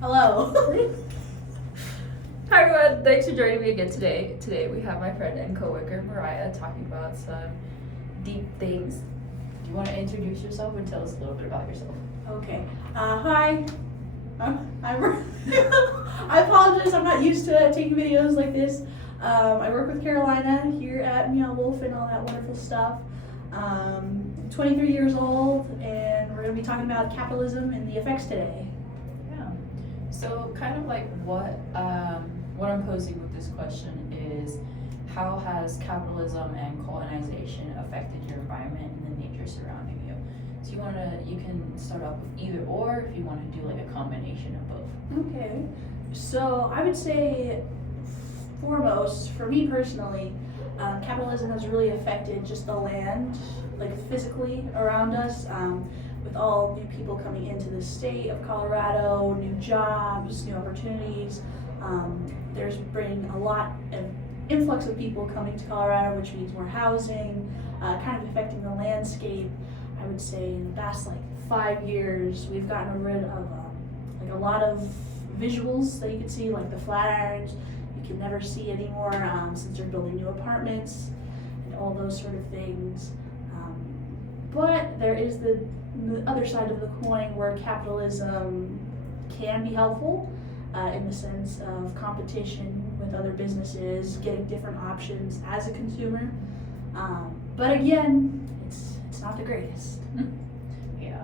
Hello. Hi everyone, thanks for joining me again today. Today we have my friend and coworker Miraya talking about some deep things. Do you want to introduce yourself and tell us a little bit about yourself? Okay. Hi. I apologize. I'm not used to taking videos like this. I work with Carolina here at Meow Wolf and all that wonderful stuff. 23 years old, and we're going to be talking about capitalism and the effects today. Yeah. So kind of like what I'm posing with this question is, how has capitalism and colonization affected your environment and the nature surrounding you? So you can start off with either or, if you want to do like a combination of both. Okay. So I would say, foremost, for me personally, capitalism has really affected just the land, like physically around us, with all new people coming into the state of Colorado, new jobs, new opportunities. There's been a lot of influx of people coming to Colorado, which means more housing, kind of affecting the landscape. I would say in the past 5 years, we've gotten rid of like a lot of visuals that you can see, like the Flatirons. You can never see anymore since they're building new apartments and all those sort of things. But there is the other side of the coin where capitalism can be helpful in the sense of competition with other businesses, getting different options as a consumer. But again, it's not the greatest. Yeah,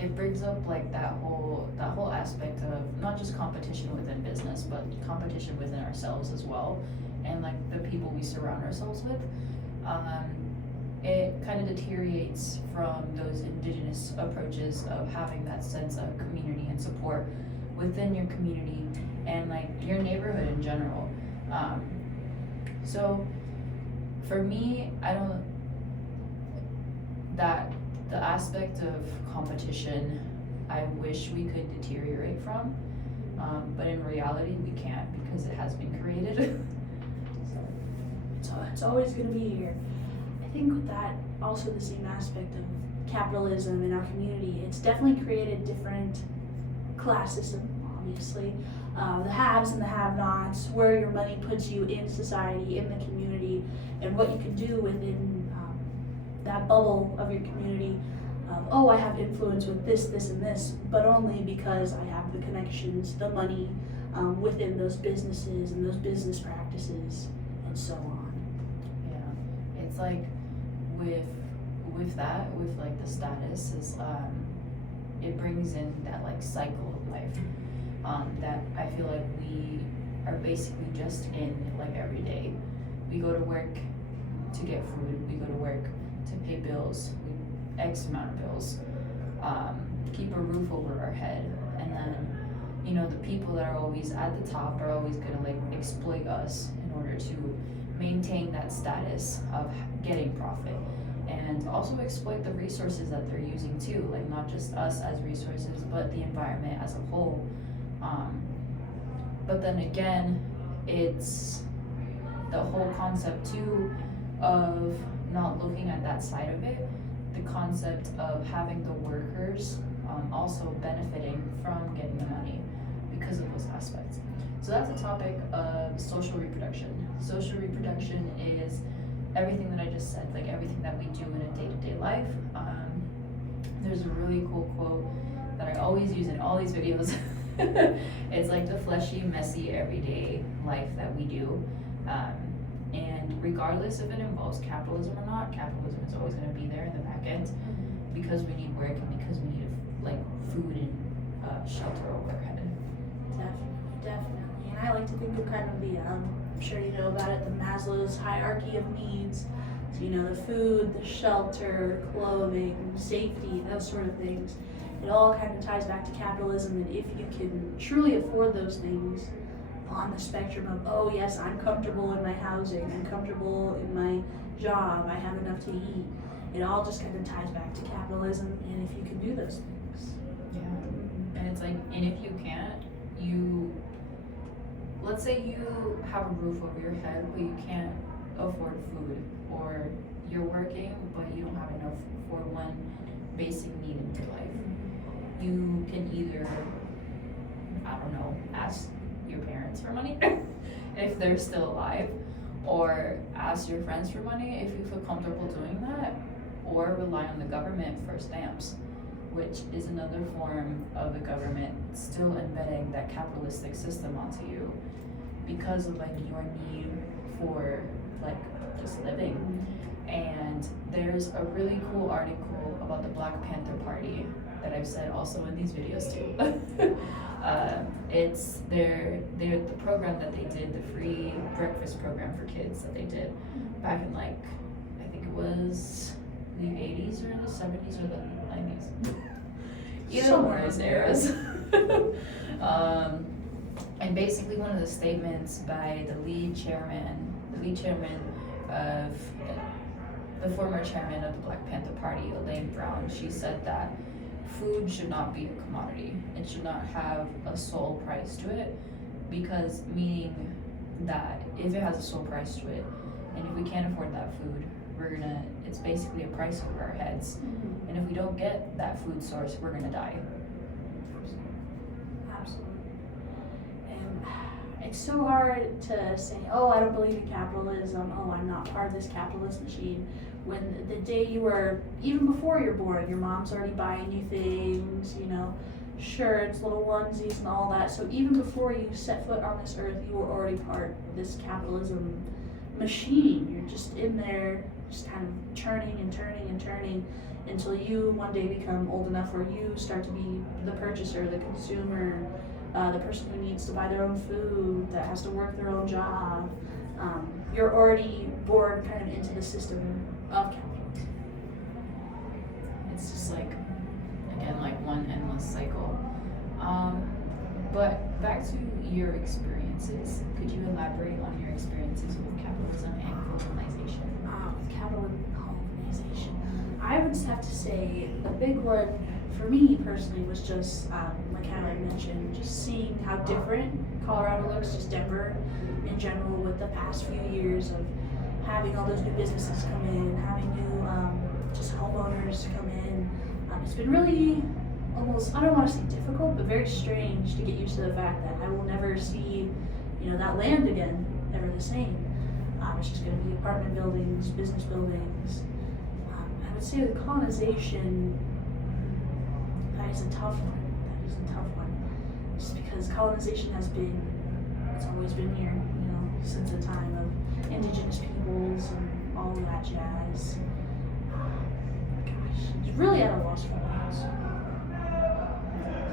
it brings up like that whole aspect of not just competition within business, but competition within ourselves as well, and like the people we surround ourselves with. It kind of deteriorates from those indigenous approaches of having that sense of community and support within your community and like your neighborhood in general. So for me, that the aspect of competition, I wish we could deteriorate from, but in reality we can't because it has been created. So it's always going to be here. I think with that, also the same aspect of capitalism in our community, it's definitely created different class system, obviously. The haves and the have-nots, where your money puts you in society, in the community, and what you can do within that bubble of your community. Oh, I have influence with this, this, and this, but only because I have the connections, the money within those businesses and those business practices, and so on. Yeah, it's like with that, with like the status is it brings in that like cycle of life that I feel like we are basically just in like every day. We go to work to get food, we go to work to pay bills, X amount of bills, keep a roof over our head, and then the people that are always at the top are always gonna like exploit us in order to maintain that status of getting profit, and also exploit the resources that they're using too, like not just us as resources but the environment as a whole. But then again, it's the whole concept too of not looking at that side of it, the concept of having the workers also benefiting from getting the money because of those aspects. So that's a topic of social reproduction. Social reproduction is everything that I just said, like everything that we do in a day-to-day life. There's a really cool quote that I always use in all these videos. It's like the fleshy, messy, everyday life that we do. And regardless if it involves capitalism or not, capitalism is always going to be there in the back end because we need work and because we need like food and shelter over our head. Definitely. And I like to think of kind of the, I'm sure you know about it, the Maslow's hierarchy of needs. So the food, the shelter, clothing, safety, those sort of things. It all kind of ties back to capitalism, and if you can truly afford those things on the spectrum of, oh yes, I'm comfortable in my housing, I'm comfortable in my job, I have enough to eat, it all just kind of ties back to capitalism, and if you can do those things. Yeah, and it's like, and if you can't, let's say you have a roof over your head, but you can't afford food, or you're working, but you don't have enough for one basic need in your life. You can either I don't know, ask your parents for money if they're still alive, or ask your friends for money if you feel comfortable doing that, or rely on the government for stamps, which is another form of the government still embedding that capitalistic system onto you because of like your need for like just living. And there's a really cool article about the Black Panther Party that I've said also in these videos too. It's the program that they did, the free breakfast program for kids that they did back in like, I think it was the 80s or the 70s or the 90s. Either one of those eras. And basically one of the statements by the lead chairman of the former chairman of the Black Panther Party, Elaine Brown, she said that food should not be a commodity. It should not have a sole price to it, because meaning that if it has a sole price to it, and if we can't afford that food, it's basically a price over our heads. And if we don't get that food source, we're gonna die. Absolutely. And it's so hard to say, oh, I don't believe in capitalism, oh, I'm not part of this capitalist machine, when the day you were, even before you're born, your mom's already buying you things, you know, shirts, little onesies and all that. So even before you set foot on this earth, you were already part of this capitalism machine. You're just in there, just kind of churning and turning and turning until you one day become old enough where you start to be the purchaser, the consumer, the person who needs to buy their own food, that has to work their own job. You're already born kind of into the system of capitalism. It's just like, again, like one endless cycle. But back to your experiences. Could you elaborate on your experiences with capitalism and colonization? With capitalism and colonization, I would just have to say the big one for me personally was just, like how I mentioned, just seeing how different Colorado looks, just Denver in general, with the past few years of having all those new businesses come in, having new just homeowners come in. It's been really almost, I don't want to say difficult, but very strange to get used to the fact that I will never see, you know, that land again ever the same. It's just going to be apartment buildings, business buildings. I would say the colonization, that is a tough one. Just because colonization it's always been here, you know, since the time of indigenous peoples and all of that jazz. Gosh, it's really at a loss for words.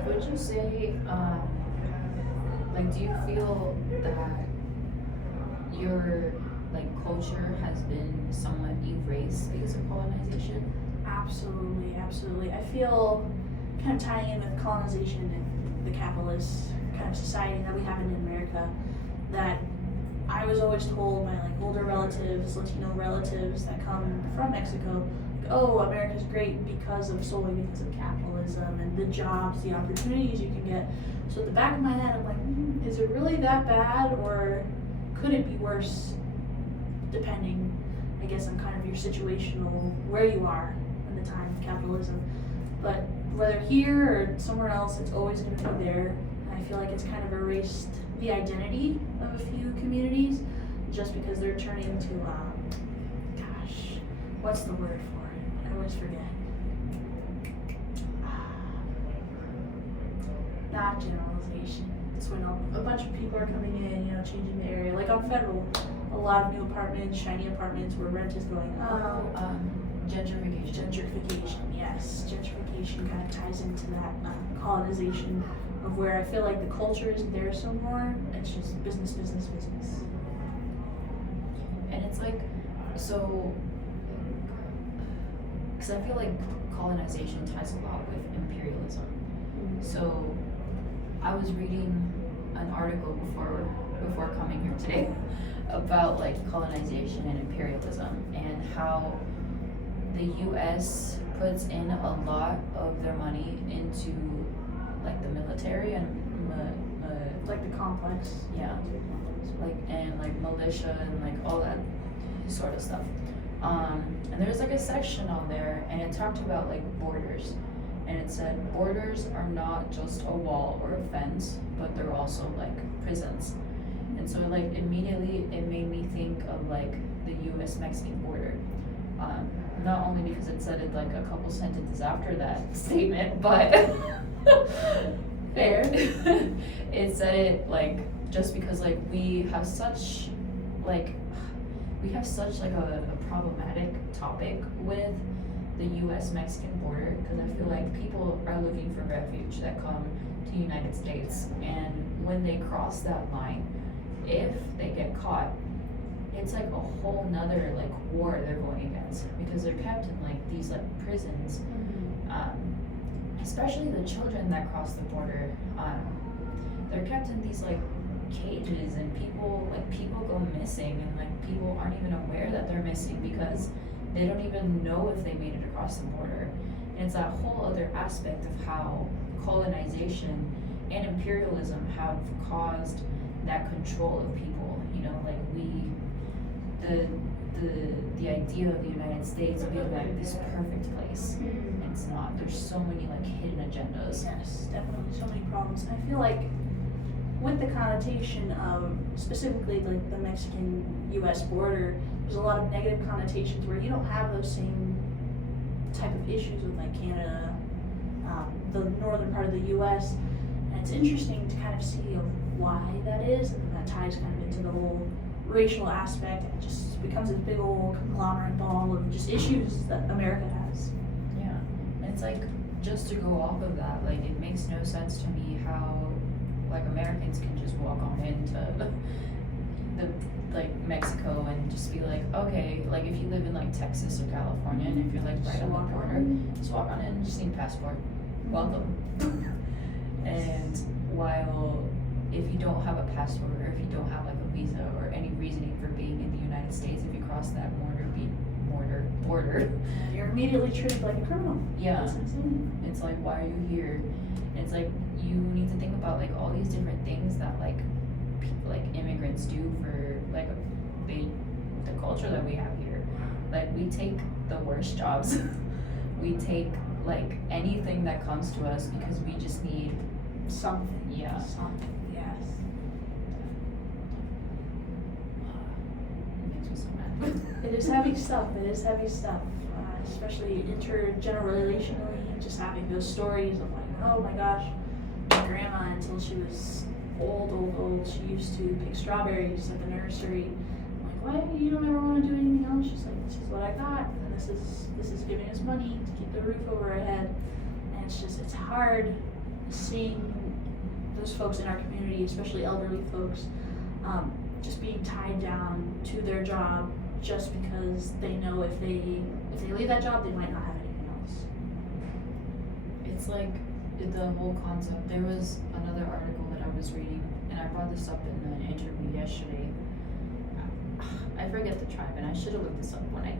Would you say, like, do you feel that your culture has been somewhat erased because of colonization? Absolutely. I feel kind of tying in with colonization and the capitalist kind of society that we have in America, that I was always told by like older relatives, Latino relatives that come from Mexico, oh, America's great solely because of capitalism and the jobs, the opportunities you can get. So at the back of my head, I'm like, is it really that bad, or could it be worse? Depending, I guess, on kind of your situational, where you are in the time of capitalism. But whether here or somewhere else, it's always going to be there. And I feel like it's kind of erased the identity of a few communities just because they're turning to, what's the word for it? I always forget. Not generalization. It's when a bunch of people are coming in, you know, changing the area. Like on Federal, a lot of new apartments, shiny apartments where rent is going up. Gentrification, yes. Gentrification kind of ties into that colonization of where I feel like the culture isn't there so more. It's just business. And it's like, so, because I feel like colonization ties a lot with imperialism. So I was reading an article before coming here today about like colonization and imperialism and how the US puts in a lot of their money into like the military and like the complex. Yeah, like and like militia and like all that sort of stuff. And there's like a section on there and it talked about like borders and it said borders are not just a wall or a fence, but they're also like prisons. And so like immediately it made me think of like the US Mexican border. Not only because it said it like a couple sentences after that statement, but Fair. it said it like just because like we have such like a problematic topic with the US Mexican border, because I feel like people are looking for refuge that come to the United States, and when they cross that line, if they get caught, it's like a whole nother like war they're going against, because they're kept in like these like prisons, especially the children that cross the border. They're kept in these like cages, and people go missing, and like people aren't even aware that they're missing because they don't even know if they made it across the border. And it's that whole other aspect of how colonization and imperialism have caused that control of people. You know, like the idea of the United States being like this perfect place. It's not. There's so many like hidden agendas. Yes, definitely so many problems. I feel like with the connotation of specifically like the Mexican-U.S. border, there's a lot of negative connotations where you don't have those same type of issues with like Canada, the northern part of the U.S. And it's interesting to kind of see of why that is, and that ties kind of into the whole racial aspect. It just becomes a big old conglomerate ball of just issues that America has. Yeah, and it's like, just to go off of that, like it makes no sense to me how like Americans can just walk on into the like Mexico and just be like, okay, like if you live in like Texas or California, and if you're like right on the border, just walk on in and just need a passport. Welcome. And while if you don't have a passport, or if you don't have like a visa or any reasoning for being in the United States, if you cross that border, You're immediately treated like a criminal. yeah, That's insane. it's like, why are you here? And it's like, you need to think about like all these different things that like like immigrants do for like the culture that we have here. Like we take the worst jobs. We take like anything that comes to us because we just need Something. Yeah. Something, yes. It makes me so mad. It is heavy stuff. It is heavy stuff. Especially intergenerationally, just having those stories of like, oh my gosh, my grandma, until she was old, she used to pick strawberries at the nursery. I'm like, why? You don't ever want to do anything else? She's like, this is what I got, and this is giving us money to keep the roof over our head. And it's hard seeing those folks in our community, especially elderly folks, just being tied down to their job just because they know if they leave that job, they might not have anything else. It's like the whole concept. There was another article that I was reading, and I brought this up in an interview yesterday. I forget the tribe, and I should have looked this up when I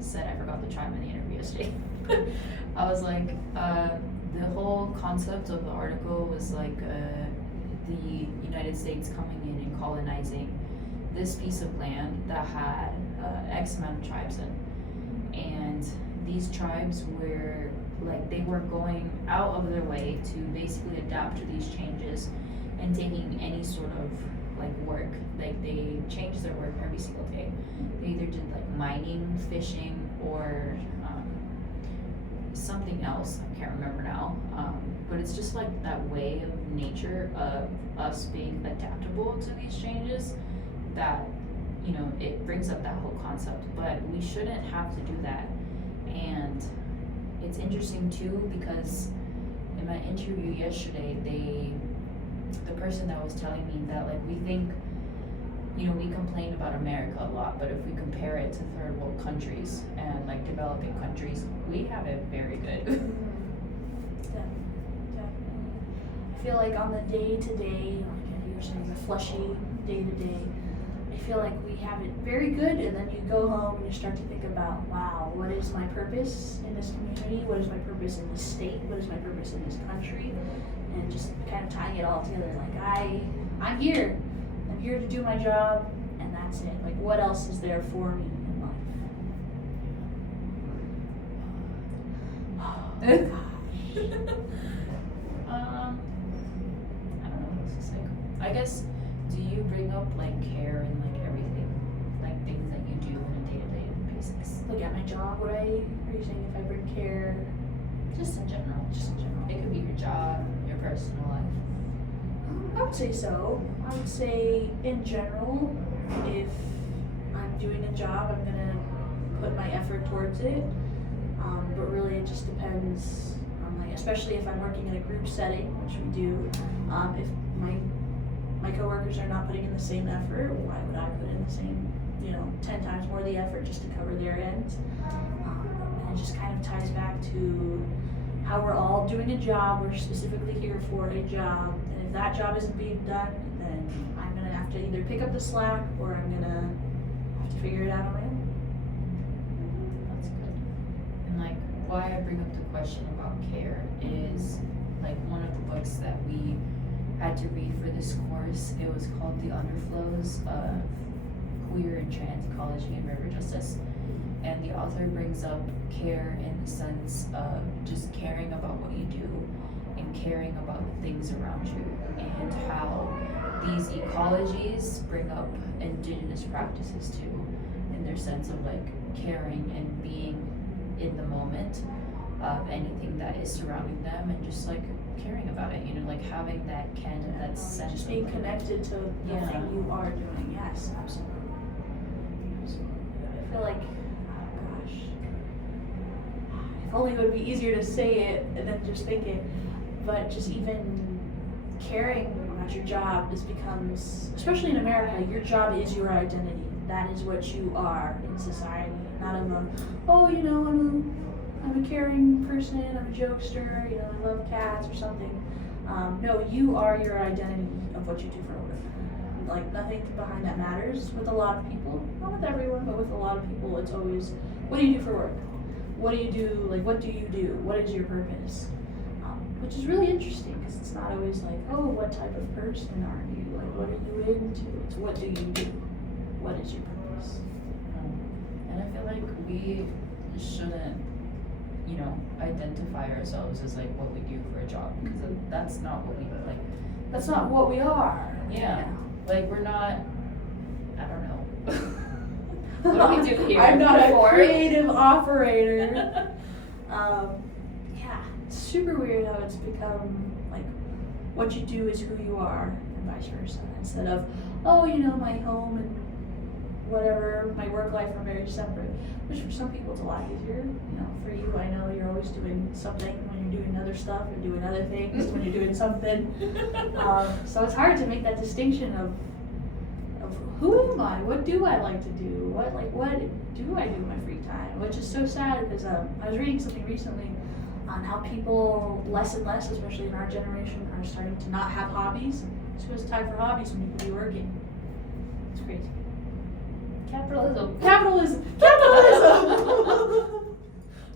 said I forgot the tribe in the interview yesterday. I was like, the whole concept of the article was like the United States coming in and colonizing this piece of land that had X amount of tribes in. And these tribes were like, they were going out of their way to basically adapt to these changes and taking any sort of like work. Like they changed their work every single day. They either did like mining, fishing, or something else. I can't remember now. But it's just like that way of nature of us being adaptable to these changes that, you know, it brings up that whole concept. But we shouldn't have to do that. And it's interesting too, because in my interview yesterday, the person that was telling me that like we think, you know, we complain about America a lot, but if we compare it to third world countries and like developing countries, we have it very good. Definitely. I feel like on the day-to-day, like you were saying, the fleshy day-to-day, I feel like we have it very good, and then you go home and you start to think about, wow, what is my purpose in this community? What is my purpose in this state? What is my purpose in this country? And just kind of tying it all together, like I'm here. I'm here to do my job, and that's it. Like, what else is there for me in life? Oh, gosh. I don't know. It's just like, I guess, do you bring up like care and like everything, like things that you do on a day-to-day basis? Like at my job, are you saying if I bring care? Just in general. Just in general. It could be your job, your personal life. I would say so. I would say in general, if I'm doing a job, I'm gonna put my effort towards it. But really, it just depends on like, especially if I'm working in a group setting, which we do. If my coworkers are not putting in the same effort, why would I put in the same, 10 times more of the effort just to cover their end? And it just kind of ties back to how we're all doing a job. We're specifically here for a job, and if that job isn't being done, then I'm gonna have to either pick up the slack or I'm gonna have to figure it out on my own. That's good. And like, why I bring up the question about care is like one of the books that we had to read for this course. It was called The Underflows of Queer and Trans Ecology and River Justice. And the author brings up care in the sense of just caring about what you do and caring about the things around you, and how these ecologies bring up indigenous practices too, in their sense of like caring and being in the moment of anything that is surrounding them, and just like caring about it, like having that sense Just of being like, connected to the Yeah. thing you are doing. Yes, absolutely. I feel like, gosh, if only it would be easier to say it than just think it, but just even caring about your job becomes, especially in America, your job is your identity. That is what you are in society. Not I'm a caring person, I'm a jokester, I love cats or something. No, you are your identity of what you do for work. Like, nothing behind that matters with a lot of people. Not with everyone, but with a lot of people, it's always, what do you do for work? What do you do? Like, what do you do? What is your purpose? Which is really interesting, because it's not always like, oh, what type of person are you? Like, what are you into? It's what do you do? What is your purpose? And I feel like we shouldn't, identify ourselves as like what we do for a job, because that's not what we like. That's not what we are. Yeah. Like, we're not, I don't know. What do we do here? I'm not Before? a creative operator. Yeah, it's super weird how it's become like what you do is who you are, and vice versa. Instead of, my home and whatever, my work life are very separate. Which for some people it's a lot easier. For you, I know you're always doing something when you're doing other stuff, you're doing other things when you're doing something. So it's hard to make that distinction of who am I? What do I like to do? What do I do in my free time? Which is so sad, because I was reading something recently on how people less and less, especially in our generation, are starting to not have hobbies. So it's time for hobbies when you could be working. It's crazy. Capitalism.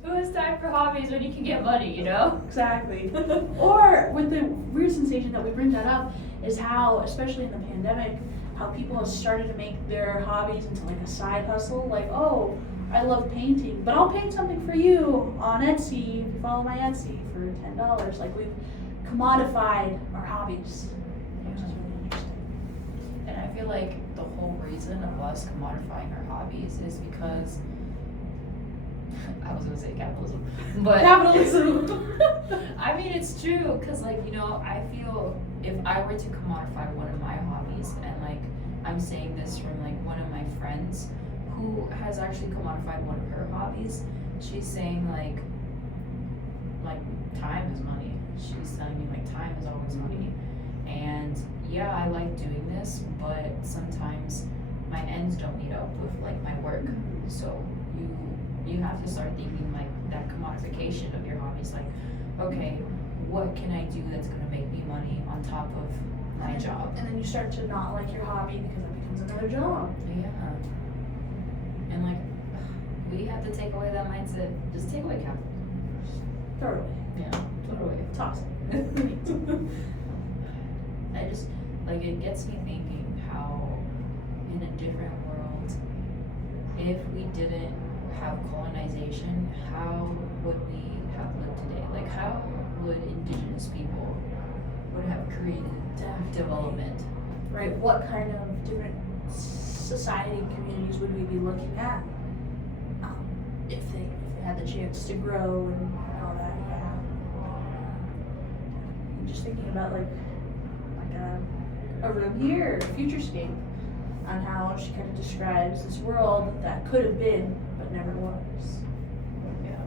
Who has time for hobbies when you can get money, Exactly. Or with the weird sensation that we bring that up is how, especially in the pandemic, how people have started to make their hobbies into like a side hustle. Like, oh, I love painting, but I'll paint something for you on Etsy if you follow my Etsy for $10. Like, we've commodified our hobbies, which is really interesting. And I feel like the whole reason of us commodifying our hobbies is because I was gonna say capitalism, but Capitalism. I mean, it's true, because I feel if I were to commodify one of my hobbies, and I'm saying this from one of my friends who has actually commodified one of her hobbies, she's saying like time is money. She's telling me time is always money, and yeah, I like doing this, but sometimes my ends don't meet up with my work, so you have to start thinking that commodification of your hobbies, okay, what can I do that's going to make me money on top of my job? And then you start to not like your hobby because it becomes another job. Yeah. And we have to take away that mindset. Just take away capitalism. Throw it away. Yeah, throw it away. Toss it. I just, it gets me thinking how in a different world, if we didn't have colonization, how would we have lived today? Like, how would indigenous people would have created development? Right, what kind of different society communities would we be looking at if they had the chance to grow and all that? Yeah. I'm just thinking about like a room here, a futurescape, on how she kind of describes this world that could have been but never was. Yeah,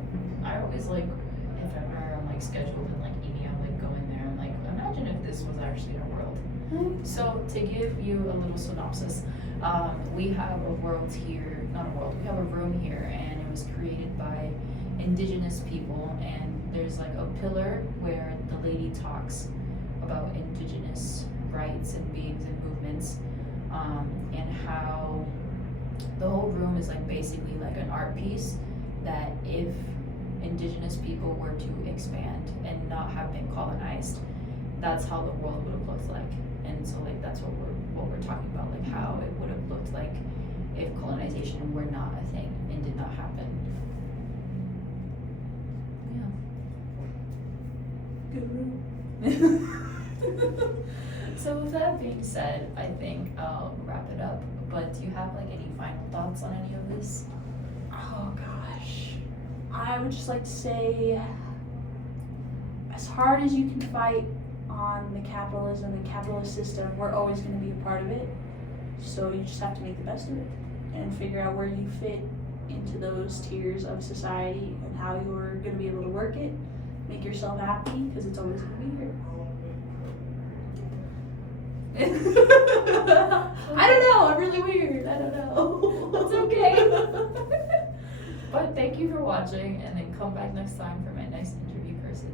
I always like if ever I'm like scheduled in like ED, I'm like go in there and like imagine if this was actually a world. So to give you a little synopsis, we have a world here, not a world, we have a room here, and it was created by indigenous people, and there's like a pillar where the lady talks about indigenous rights and beings and movements, and how the whole room is like basically like an art piece that if indigenous people were to expand and not have been colonized, that's how the world would have looked like. And so like that's what we're talking about, like how it would have looked like if colonization were not a thing and did not happen. Yeah. Good room. So with that being said, I think I'll wrap it up. But do you have like any final thoughts on any of this? Oh gosh. I would just like to say, as hard as you can fight on the capitalism and capitalist system, we're always going to be a part of it. So you just have to make the best of it and figure out where you fit into those tiers of society and how you're going to be able to work it. Make yourself happy, because it's always going to be here. I don't know, I'm really weird. I don't know. That's okay. But thank you for watching, and then come back next time for my next interview person.